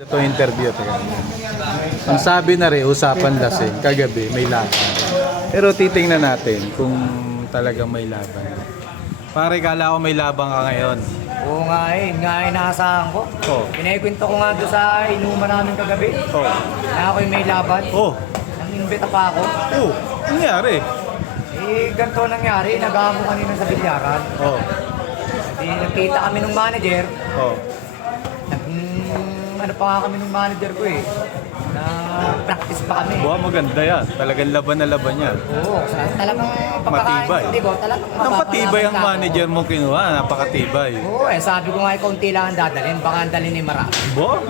Ito interview taga. Ang sabi na rin, usapan lasing, kagabi may laban. Pero titingnan natin kung talagang may laban. Pare, kala ko may laban ka ngayon. Oo nga inaasahan ko. Oh. Pinakwento ko nga doon sa inuman namin kagabi. Oh. Na ako'y may laban. Oh. Nang-imbita pa ako. Oh. Nangyari. Ganito nangyari. Nag-aamo kanina sa bilyaran. Oh. Nagkita kami ng manager. Oh. Ano pa nga kami ng manager ko eh. Na practice pa kami. Buha, maganda yan. Talagang laban na laban yan. Oo. Talagang pagkakain. Matibay. Hindi ba? Talagang Ang patibay ang manager mo kinuha, napakatibay. Oo sabi ko nga konti lang ang dadalhin. Baka ang dalhin ni marami. Bo?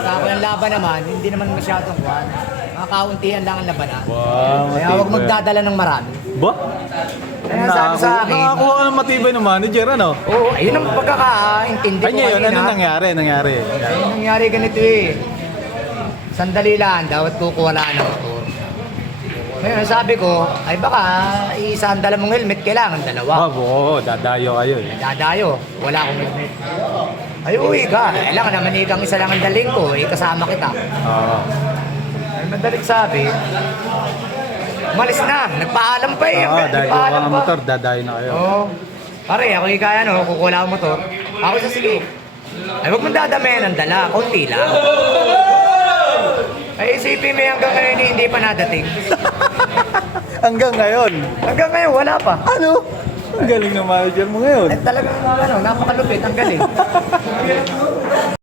Kako yung laban naman, hindi naman masyadong kuhan. Mga kauntihan lang ang labanan. Wow, Kaya huwag magdadala ng marami. Bo? Kaya sabi sa akin, Nakakuha ka ng matibay ng manager, ano? oo, ayun ang pagkakaintindi ko Kanya yun, ano nangyari? Ayun nangyari ganito eh. Sandali lang, dapat kukuha lang ng motor. Ngayon, sabi ko, ay baka isang dala mong helmet, kailangan dalawa. Oo, dadayo kayo eh. Dadayo, wala akong helmet. Ay, uwi ka. Kailangan naman ikang isa lang ang daling ko, kasama kita. Oo. Ay, madaling sabi, umalis na, nagpaalam pa eh. Oo, dahil Nagpaalam yung pa. motor, dadayo na kayo. Oo. Pare, ako kaya no, kukuha ang motor. Ako sa sige. Ay, huwag mong dadamayan ang dala, konti lang. Ay, isipin mo hanggang ngayon hindi pa nadating. Hanggang ngayon. Hanggang ngayon, wala pa. Ano? Ang galing ng manager mo ngayon. At talagang napakalupi, ang galing.